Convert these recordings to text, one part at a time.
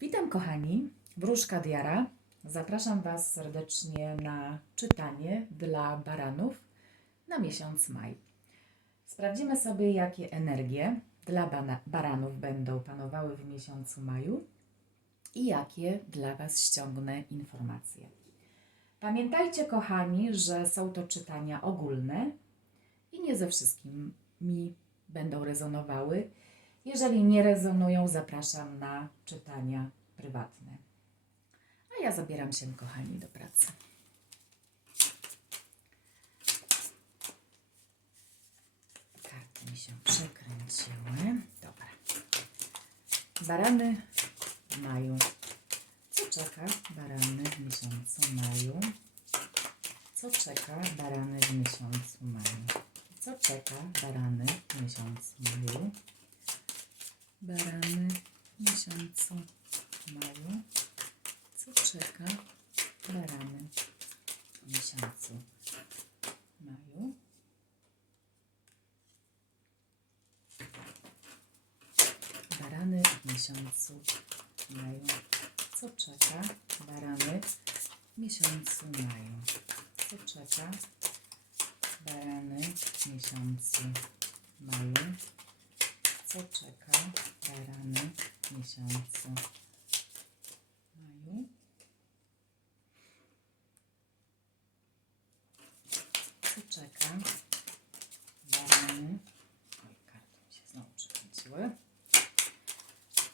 Witam kochani, Wróżka Diara. Zapraszam Was serdecznie na czytanie dla baranów na miesiąc maj. Sprawdzimy sobie, jakie energie dla baranów będą panowały w miesiącu maju i jakie dla Was ściągnę informacje. Pamiętajcie, kochani, że są to czytania ogólne i nie ze wszystkimi będą rezonowały. Jeżeli nie rezonują, zapraszam na czytania prywatne. A ja zabieram się, kochani, do pracy. Karty mi się przekręciły. Dobra. Barany w maju. Co czeka barany w miesiącu maju? Co czeka barany w miesiącu maju? Co czeka barany w miesiącu maju? Barany miesiącu maju. Co czeka barany w miesiącu maju? Barany w miesiącu maju. Co czeka barany w miesiącu maju? Co czeka barany w miesiącu maju? Co czeka barany w miesiącu maju? Co czeka barany? Oj, karty mi się znowu przekręciły.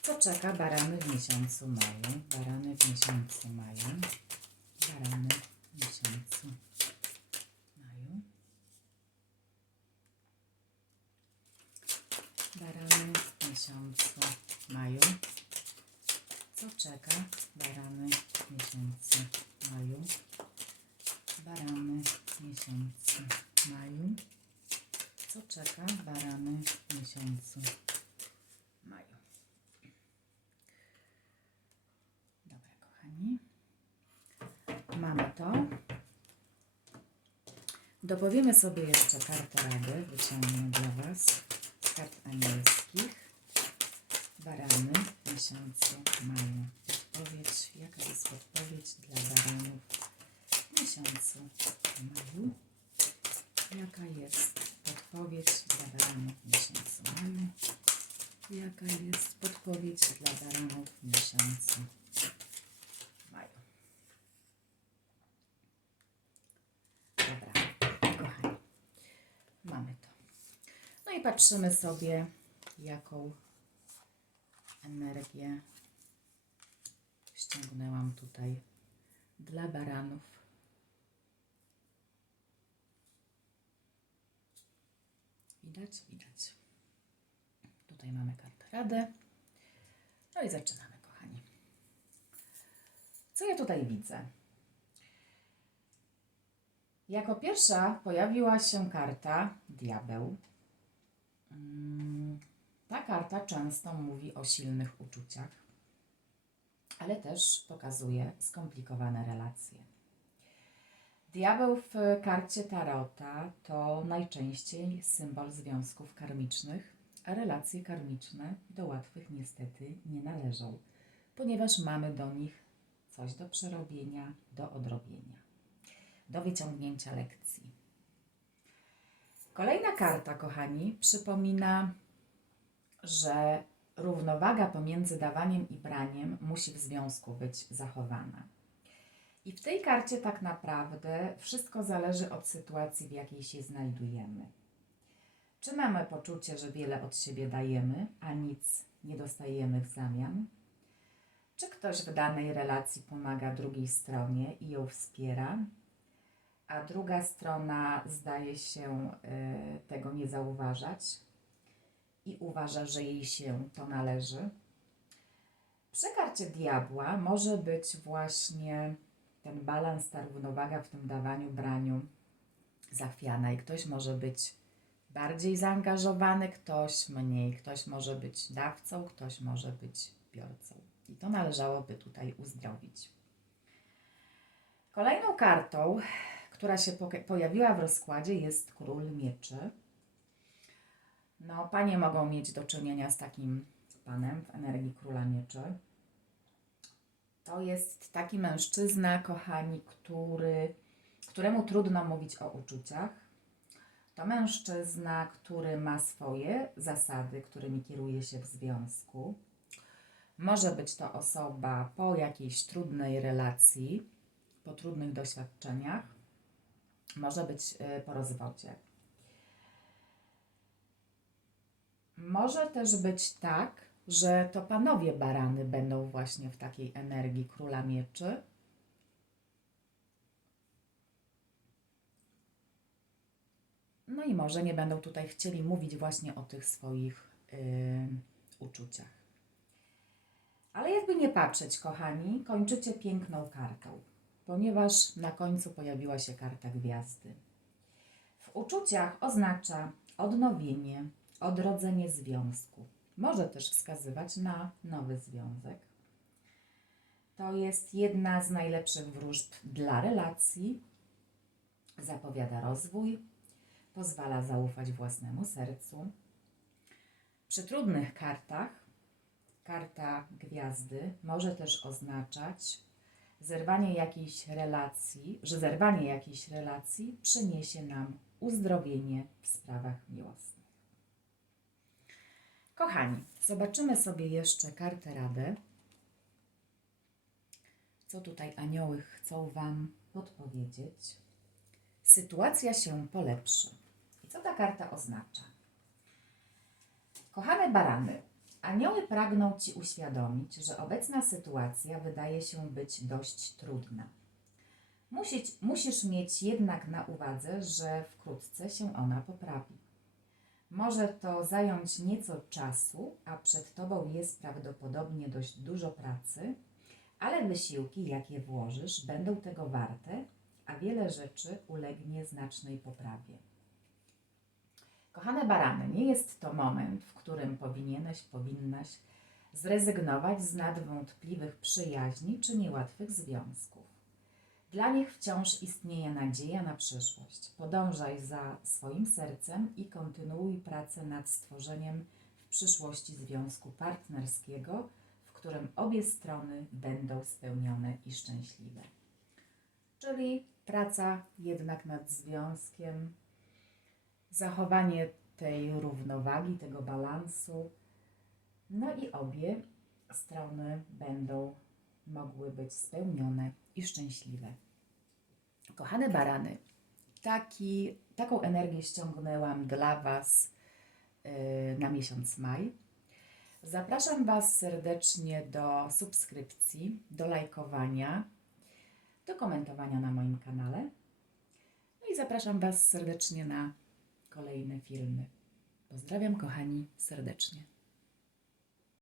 Co czeka barany w miesiącu maju? Barany w miesiącu maju. Barany w miesiącu maju. Barany w miesiącu maju. Co czeka barany miesiącu maju? Barany miesiącu maju. Co czeka barany miesiącu maju? Dobra, kochani. Mamy to. Dopowiemy sobie jeszcze kartę rady. Wyciągnę dla Was z kart anielskich. Barany w miesiącu maju. Podpowiedź. Jaka jest podpowiedź dla baranów w miesiącu maju? Jaka jest podpowiedź dla baranów w miesiącu maju? Jaka jest podpowiedź dla baranów w miesiącu maju? Dobra, kochani, mamy to. No i patrzymy sobie, jaką energię ściągnęłam tutaj dla baranów. Widać? Widać. Tutaj mamy kartę radę. No i zaczynamy, kochani. Co ja tutaj widzę? Jako pierwsza pojawiła się karta Diabeł. Mm, Ta karta często mówi o silnych uczuciach, ale też pokazuje skomplikowane relacje. Diabeł w karcie Tarota to najczęściej symbol związków karmicznych, a relacje karmiczne do łatwych niestety nie należą, ponieważ mamy do nich coś do przerobienia, do odrobienia do wyciągnięcia lekcji. Kolejna karta, kochani, przypomina, że równowaga pomiędzy dawaniem i braniem musi w związku być zachowana. I w tej karcie tak naprawdę wszystko zależy od sytuacji, w jakiej się znajdujemy. Czy mamy poczucie, że wiele od siebie dajemy, a nic nie dostajemy w zamian? Czy ktoś w danej relacji pomaga drugiej stronie i ją wspiera, a druga strona zdaje się y, tego nie zauważać i uważa, że jej się to należy. Przy karcie diabła może być właśnie ten balans, ta równowaga w tym dawaniu, braniu zachwiana i ktoś może być bardziej zaangażowany, ktoś mniej, ktoś może być dawcą, ktoś może być biorcą. I to należałoby tutaj uzdrowić. Kolejną kartą która się pojawiła w rozkładzie, jest król mieczy. No, panie mogą mieć do czynienia z takim panem w energii króla mieczy. To jest taki mężczyzna, kochani, który, któremu trudno mówić o uczuciach. To mężczyzna, który ma swoje zasady, którymi kieruje się w związku. Może być to osoba po jakiejś trudnej relacji, po trudnych doświadczeniach. Może być y, po rozwodzie. Może też być tak, że to panowie barany będą właśnie w takiej energii króla mieczy. No i może nie będą tutaj chcieli mówić właśnie o tych swoich yy, uczuciach. Ale jakby nie patrzeć, kochani, kończycie piękną kartą, ponieważ na końcu pojawiła się karta gwiazdy. W uczuciach oznacza odnowienie, odrodzenie związku. Może też wskazywać na nowy związek. To jest jedna z najlepszych wróżb dla relacji. Zapowiada rozwój, pozwala zaufać własnemu sercu. Przy trudnych kartach karta gwiazdy może też oznaczać zerwanie jakiejś relacji, że zerwanie jakiejś relacji przyniesie nam uzdrowienie w sprawach miłosnych. Kochani, zobaczymy sobie jeszcze kartę radę. Co tutaj anioły chcą Wam podpowiedzieć? Sytuacja się polepszy. I co ta karta oznacza? Kochane barany, anioły pragną Ci uświadomić, że obecna sytuacja wydaje się być dość trudna. Musisz, musisz mieć jednak na uwadze, że wkrótce się ona poprawi. Może to zająć nieco czasu, a przed Tobą jest prawdopodobnie dość dużo pracy, ale wysiłki, jakie włożysz, będą tego warte, a wiele rzeczy ulegnie znacznej poprawie. Kochane barany, nie jest to moment, w którym powinieneś, powinnaś zrezygnować z nadwątpliwych przyjaźni czy niełatwych związków. Dla nich wciąż istnieje nadzieja na przyszłość. Podążaj za swoim sercem i kontynuuj pracę nad stworzeniem w przyszłości związku partnerskiego, w którym obie strony będą spełnione i szczęśliwe. Czyli praca jednak nad związkiem, zachowanie tej równowagi, tego balansu. No i obie strony będą mogły być spełnione i szczęśliwe. Kochane barany, taki, taką energię ściągnęłam dla Was yy, na miesiąc maj. Zapraszam Was serdecznie do subskrypcji, do lajkowania, do komentowania na moim kanale. No i zapraszam Was serdecznie na kolejne filmy. Pozdrawiam, kochani, serdecznie.